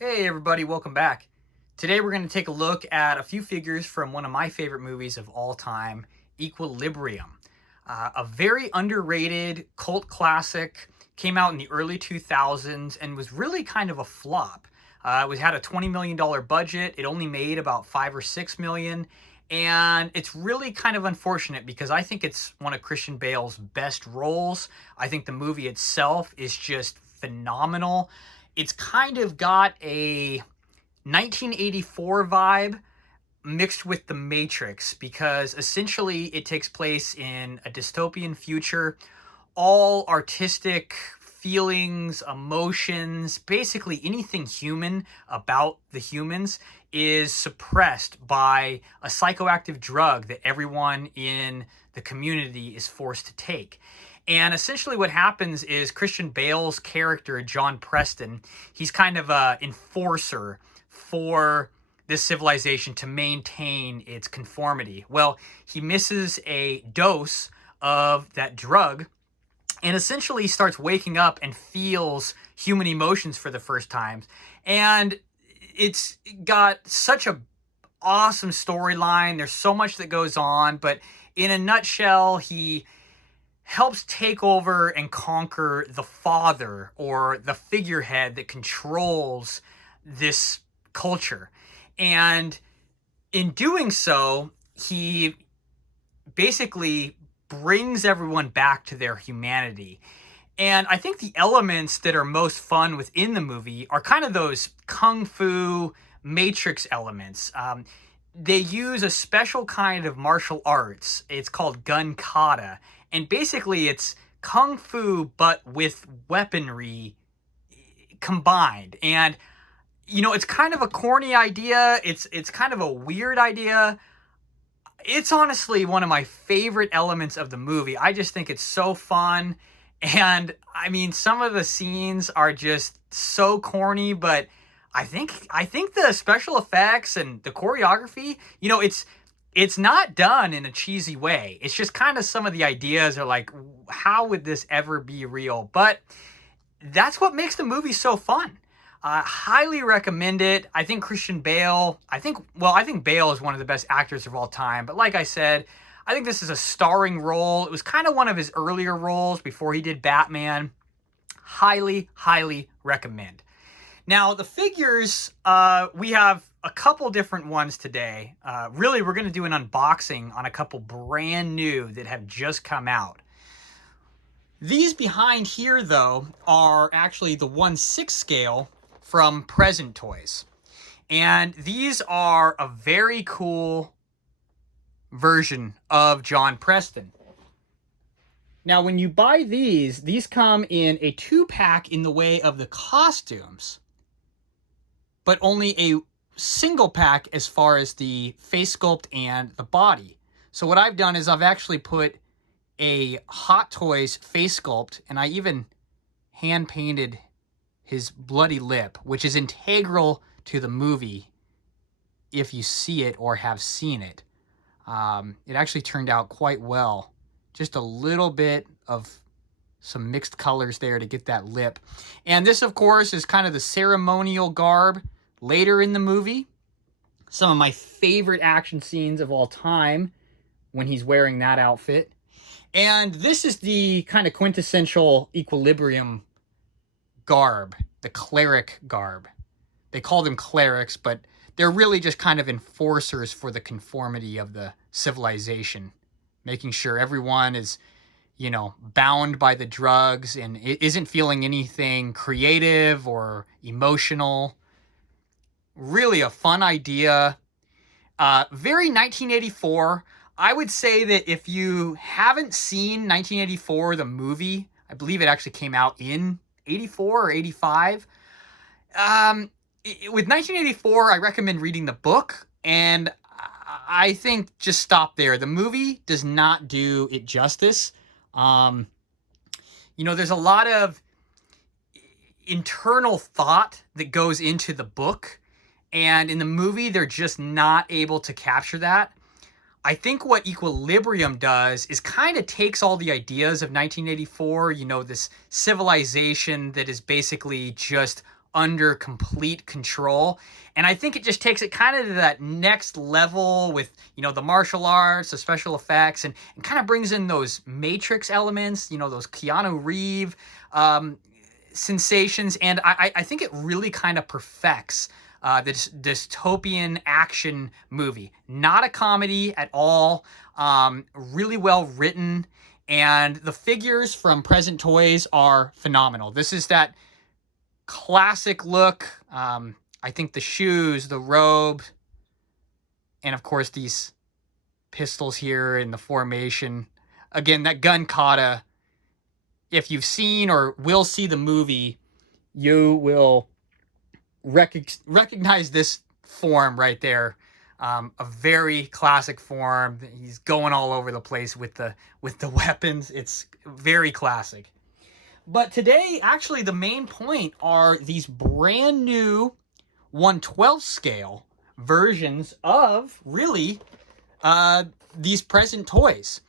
Hey everybody, welcome back. Today we're going to take a look at a few figures from one of my favorite movies of all time, Equilibrium. A very underrated cult classic, came out in the early 2000s and was really kind of a flop. It had a $20 million budget. It only made about 5 or 6 million. And it's really kind of unfortunate because I think it's one of Christian Bale's best roles. I think the movie itself is just phenomenal. It's kind of got a 1984 vibe mixed with The Matrix because essentially it takes place in a dystopian future. All artistic feelings, emotions, basically anything human about the humans is suppressed by a psychoactive drug that everyone in the community is forced to take. And essentially what happens is Christian Bale's character, John Preston, he's kind of a enforcer for this civilization to maintain its conformity. Well, he misses a dose of that drug and essentially starts waking up and feels human emotions for the first time. And it's got such a awesome storyline. There's so much that goes on, but in a nutshell, he helps take over and conquer the father or the figurehead that controls this culture. And in doing so, he basically brings everyone back to their humanity. And I think the elements that are most fun within the movie are kind of those kung fu matrix elements. They use a special kind of martial arts. It's called gun kata. And basically it's kung fu, but with weaponry combined. And, you know, it's kind of a corny idea. It's kind of a weird idea. It's honestly one of my favorite elements of the movie. I just think it's so fun. And I mean, some of the scenes are just so corny, but I think the special effects and the choreography, you know, it's not done in a cheesy way. It's just kind of some of the ideas are like, how would this ever be real? But that's what makes the movie so fun. Highly recommend it. I think Christian Bale, I think Bale is one of the best actors of all time. But like I said, I think this is a starring role. It was kind of one of his earlier roles before he did Batman. Highly, highly recommend. Now, the figures, we have a couple different ones today. Really, we're going to do an unboxing on a couple brand new that have just come out. These behind here, though, are actually the 1/6 scale from Present Toys. And these are a very cool version of John Preston. Now, when you buy these come in a 2-pack in the way of the costumes, but only a single pack as far as the face sculpt and the body. So what I've done is I've actually put a Hot Toys face sculpt, and I even hand painted his bloody lip, which is integral to the movie if you see it or have seen it. It actually turned out quite well. Just a little bit of some mixed colors there to get that lip. And this, of course, is kind of the ceremonial garb later in the movie. Some of my favorite action scenes of all time when he's wearing that outfit. And this is the kind of quintessential Equilibrium garb, the cleric garb. They call them clerics, but they're really just kind of enforcers for the conformity of the civilization, making sure everyone is, you know, bound by the drugs and isn't feeling anything creative or emotional. Really a fun idea. Very 1984. I would say that if you haven't seen 1984, the movie, I believe it actually came out in 84 or 85. With 1984, I recommend reading the book, and I think just stop there. The movie does not do it justice. You know, there's a lot of internal thought that goes into the book, and in the movie, they're just not able to capture that. I think what Equilibrium does is kind of takes all the ideas of 1984, you know, this civilization that is basically just under complete control. And I think it just takes it kind of to that next level with, you know, the martial arts, the special effects, and kind of brings in those Matrix elements, you know, those Keanu Reeves sensations. And I think it really kind of perfects this dystopian action movie. Not a comedy at all. Really well written. And the figures from Present Toys are phenomenal. This is that classic look. I think the shoes, the robe, and of course these pistols here in the formation. Again, that gun kata, if you've seen or will see the movie, you will recognize this form right there. A very classic form. He's going all over the place with the weapons. It's very classic. But today, actually, the main point are these brand new 1/12 scale versions of really these Present Toys.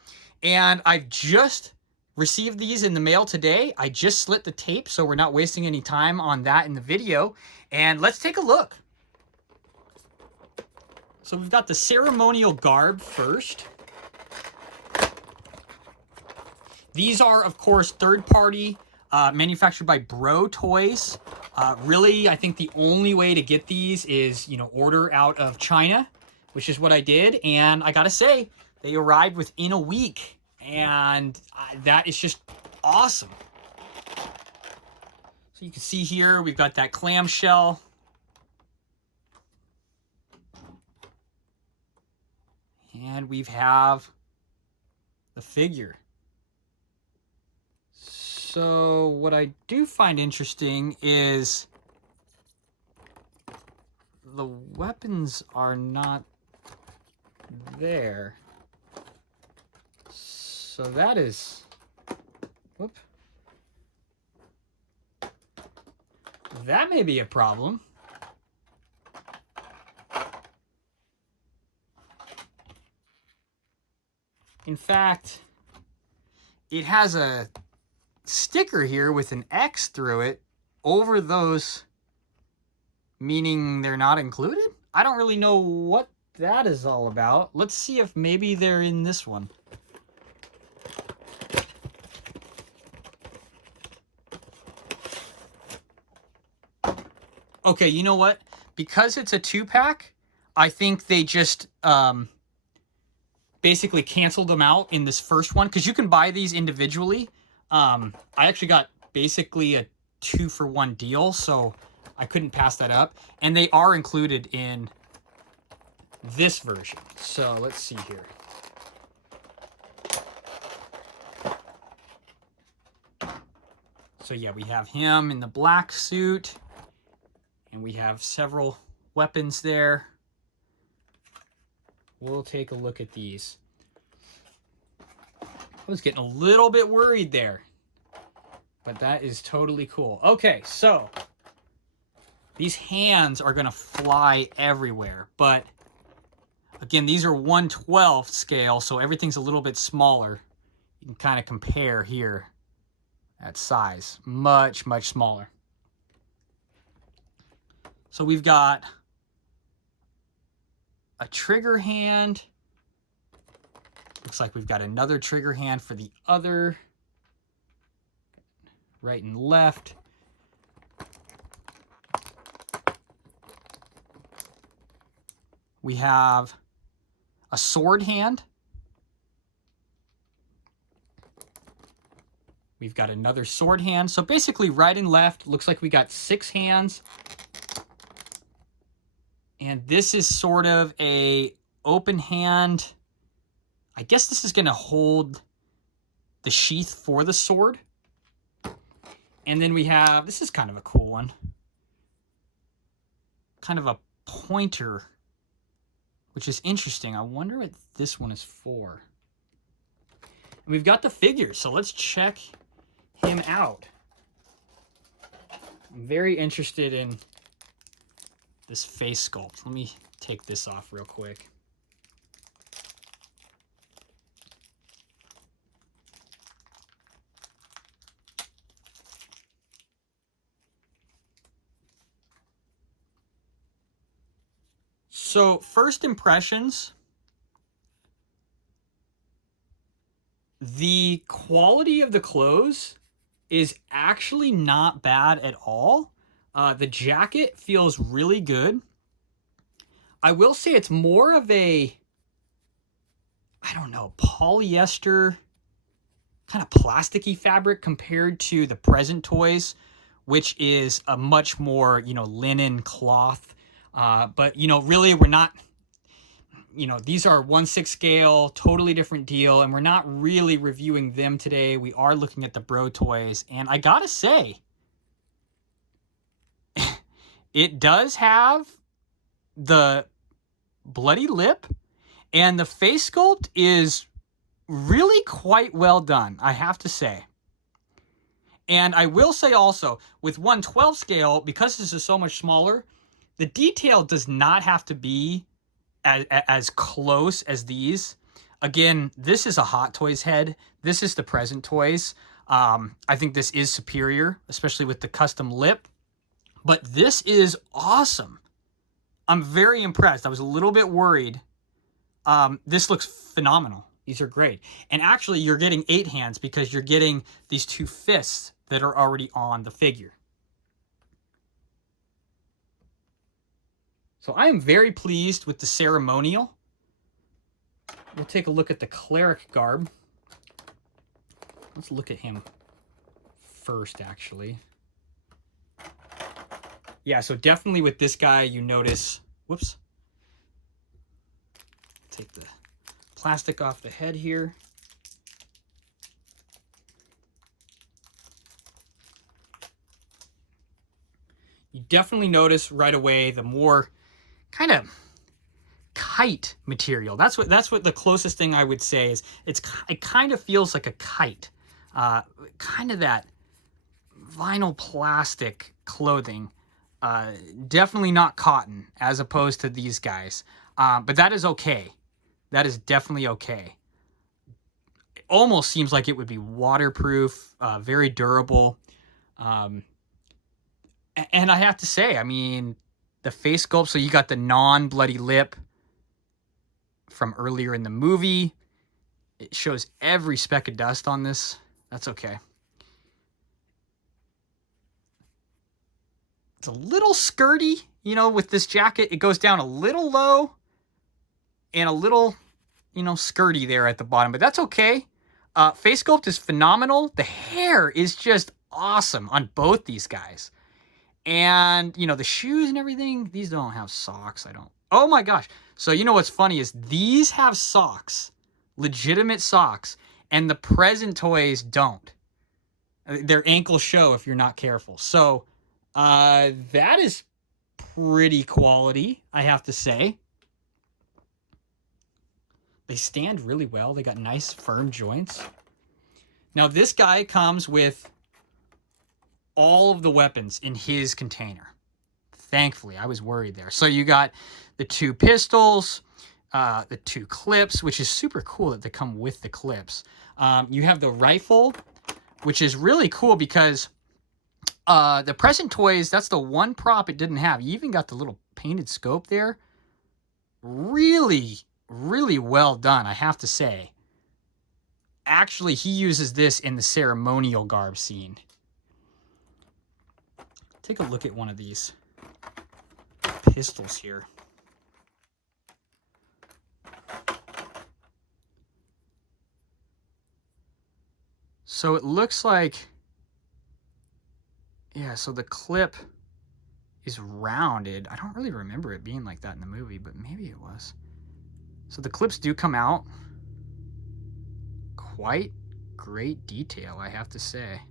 And I've just received these in the mail today. I just slit the tape, so we're not wasting any time on that in the video. And let's take a look. So we've got the ceremonial garb first. These are, of course, third-party, manufactured by BROTOYS. Really, I think the only way to get these is, you know, order out of China, which is what I did. And I gotta say, they arrived within a week. And that is just awesome. So you can see here, we've got that clamshell. And we have the figure. So what I do find interesting is the weapons are not there. So that is, whoop. That may be a problem. In fact, it has a sticker here with an X through it over those, meaning they're not included? I don't really know what that is all about. Let's see if maybe they're in this one. Okay, you know what? Because it's a 2-pack, I think they just basically canceled them out in this first one, because you can buy these individually. I actually got basically a 2-for-1 deal, so I couldn't pass that up. And they are included in this version. So let's see here. So yeah, we have him in the black suit, and we have several weapons there. We'll take a look at these. I was getting a little bit worried there, but that is totally cool. Okay, so these hands are gonna fly everywhere, but again, these are 1/12 scale, so everything's a little bit smaller. You can kind of compare here at size. Much, much smaller. So we've got a trigger hand. Looks like we've got another trigger hand for the other. Right and left. We have a sword hand. We've got another sword hand. So basically right and left, looks like we got 6 hands. And this is sort of a open hand. I guess this is going to hold the sheath for the sword. And then we have, this is kind of a cool one. Kind of a pointer, which is interesting. I wonder what this one is for. And we've got the figure, so let's check him out. I'm very interested in this face sculpt. Let me take this off real quick. So first impressions, the quality of the clothes is actually not bad at all. The jacket feels really good. I will say it's more of a, I don't know, polyester kind of plasticky fabric compared to the present toys, which is a much more, linen cloth. But, really we're not, these are 1/6 scale, totally different deal. And we're not really reviewing them today. We are looking at the BROTOYS. And I gotta say, it does have the bloody lip, and the face sculpt is really quite well done, I have to say. And I will say also, with 1/12 scale, because this is so much smaller, the detail does not have to be as close as these. Again, this is a Hot Toys head. This is the present toys. I think this is superior, especially with the custom lip. But this is awesome. I'm very impressed. I was a little bit worried. This looks phenomenal. These are great. And actually, you're getting 8 hands because you're getting these 2 fists that are already on the figure. So I am very pleased with the ceremonial. We'll take a look at the cleric garb. Let's look at him first, actually. Yeah, so definitely with this guy, you notice... Whoops. Take the plastic off the head here. You definitely notice right away the more kind of kite material. That's what the closest thing I would say is. It kind of feels like a kite. Kind of that vinyl plastic clothing. Definitely not cotton as opposed to these guys. But that is okay. That is definitely okay. It almost seems like it would be waterproof, very durable. And I have to say, I mean, the face sculpt, so you got the non-bloody lip from earlier in the movie. It shows every speck of dust on this. That's okay. It's a little skirty, with this jacket. It goes down a little low and a little, skirty there at the bottom, but that's okay. Face sculpt is phenomenal. The hair is just awesome on both these guys. And, the shoes and everything, these don't have socks. Oh my gosh. So, what's funny is these have socks, legitimate socks, and the present toys don't. Their ankles show if you're not careful. So, that is pretty quality, I have to say. They stand really well. They got nice, firm joints. Now, this guy comes with all of the weapons in his container. Thankfully, I was worried there. So you got the 2 pistols, the 2 clips, which is super cool that they come with the clips. You have the rifle, which is really cool because the present toys, that's the one prop it didn't have. You even got the little painted scope there. Really, really well done, I have to say. Actually, he uses this in the ceremonial garb scene. Take a look at one of these pistols here. So it looks like, yeah, so the clip is rounded. I don't really remember it being like that in the movie, but maybe it was. So the clips do come out. Quite great detail, I have to say.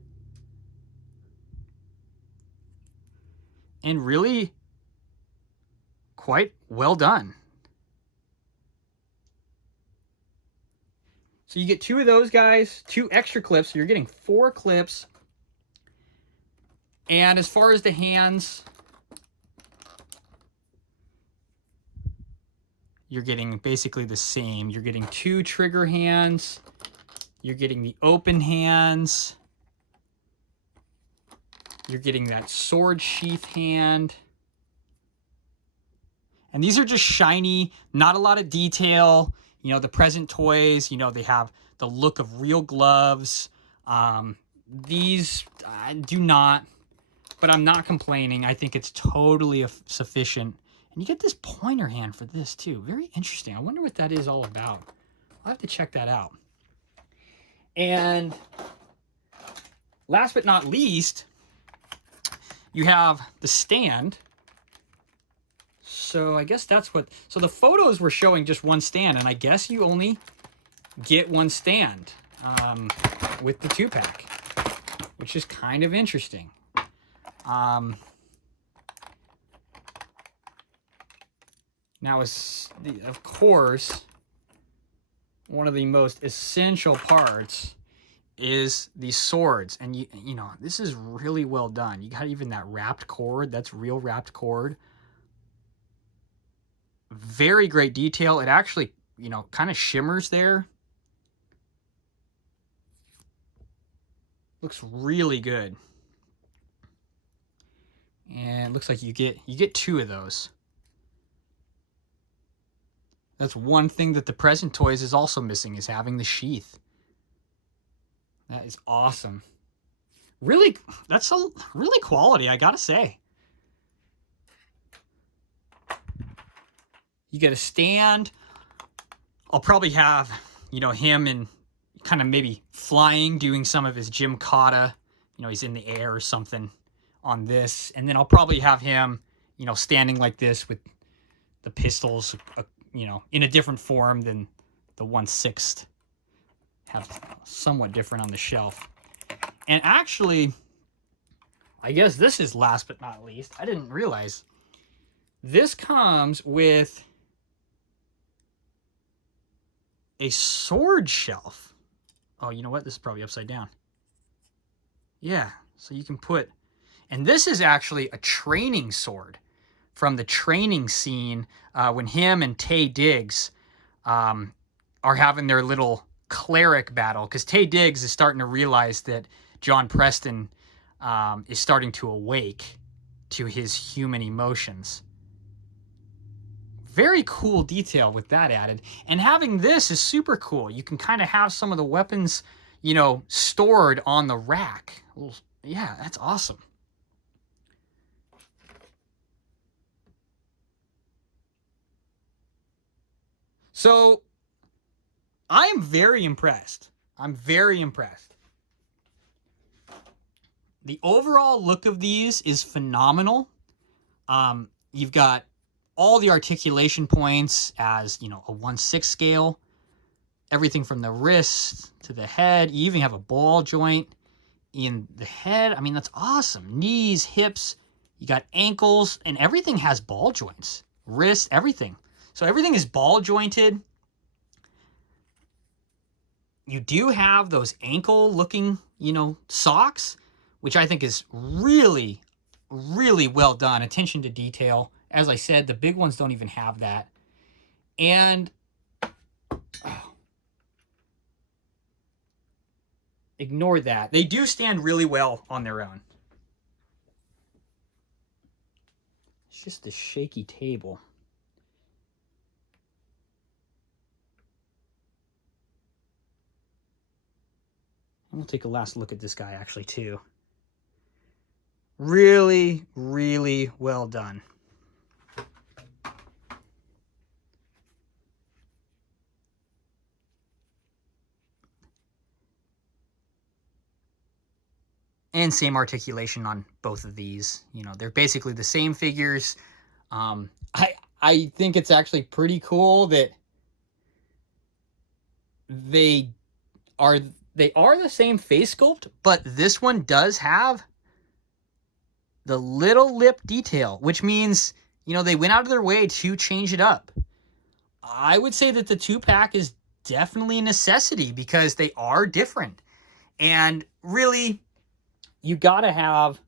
And really quite well done. So you get 2 of those guys, 2 extra clips. So you're getting 4 clips. And as far as the hands, you're getting basically the same. You're getting 2 trigger hands. You're getting the open hands. You're getting that sword sheath hand. And these are just shiny, not a lot of detail. You know, the present toys, you know, they have the look of real gloves. These do not, but I'm not complaining. I think it's totally sufficient. And you get this pointer hand for this too. Very interesting. I wonder what that is all about. I'll have to check that out. And last but not least, you have the stand. So I guess that's what, so the photos were showing just one stand, and I guess you only get one stand with the 2-pack, which is kind of interesting. Now, of course, one of the most essential parts is these swords. And, you know, this is really well done. You got even that wrapped cord. That's real wrapped cord. Very great detail. It actually, you know, kind of shimmers there. Looks really good. And it looks like you get 2 of those. That's one thing that the present toys is also missing, is having the sheath. That is awesome. Really, that's really quality, I gotta say. You get a stand. I'll probably have, you know, him and kind of maybe flying, doing some of his Jim Cotta. You know, he's in the air or something on this. And then I'll probably have him, you know, standing like this with the pistols, you know, in a different form than the 1/6. Have somewhat different on the shelf. And actually, I guess this is last but not least. I didn't realize this comes with a sword shelf. Oh, you know what? This is probably upside down. Yeah, so you can put, and this is actually a training sword from the training scene when him and Taye Diggs are having their little cleric battle, because Taye Diggs is starting to realize that John Preston is starting to awake to his human emotions. Very cool detail with that added. And having this is super cool. You can kind of have some of the weapons, you know, stored on the rack. Yeah, that's awesome. So I am very impressed. I'm very impressed. The overall look of these is phenomenal. You've got all the articulation points as, you know, a 1/6 scale. Everything from the wrist to the head. You even have a ball joint in the head. I mean, that's awesome. Knees, hips, you got ankles, and everything has ball joints. Wrists, everything. So everything is ball jointed. You do have those ankle looking, you know, socks, which I think is really, really well done. Attention to detail. As I said, the big ones don't even have that. And ignore that. They do stand really well on their own. It's just a shaky table. And we'll take a last look at this guy actually too. Really, really well done. And same articulation on both of these. You know, they're basically the same figures. I think it's actually pretty cool that they are the same face sculpt, but this one does have the little lip detail, which means, you know, they went out of their way to change it up. I would say that the 2-pack is definitely a necessity because they are different. And really, you gotta have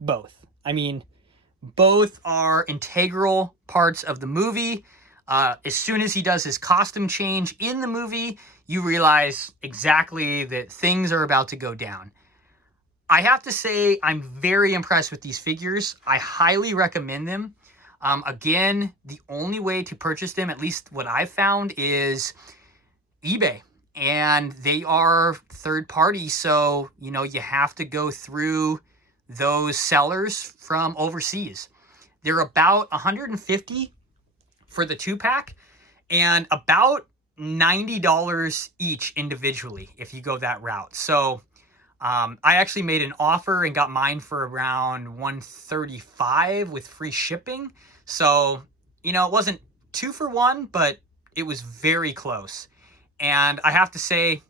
both. I mean, both are integral parts of the movie. As soon as he does his costume change in the movie, you realize exactly that things are about to go down. I have to say, I'm very impressed with these figures. I highly recommend them. Again, the only way to purchase them, at least what I've found, is eBay. And they are third party, so you know you have to go through those sellers from overseas. They're about 150 for the 2-pack and about $90 each individually if you go that route. So I actually made an offer and got mine for around $135 with free shipping. So, you know, it wasn't 2 for 1, but it was very close. And I have to say,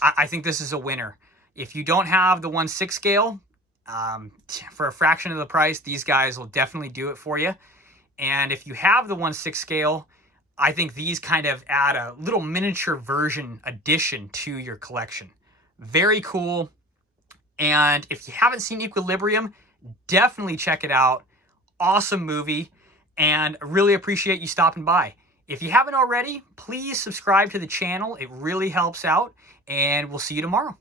I think this is a winner. If you don't have the 1/6 scale, for a fraction of the price, these guys will definitely do it for you. And if you have the 1/6 scale, I think these kind of add a little miniature version addition to your collection. Very cool. And if you haven't seen Equilibrium, definitely check it out. Awesome movie, and really appreciate you stopping by. If you haven't already, please subscribe to the channel. It really helps out, and we'll see you tomorrow.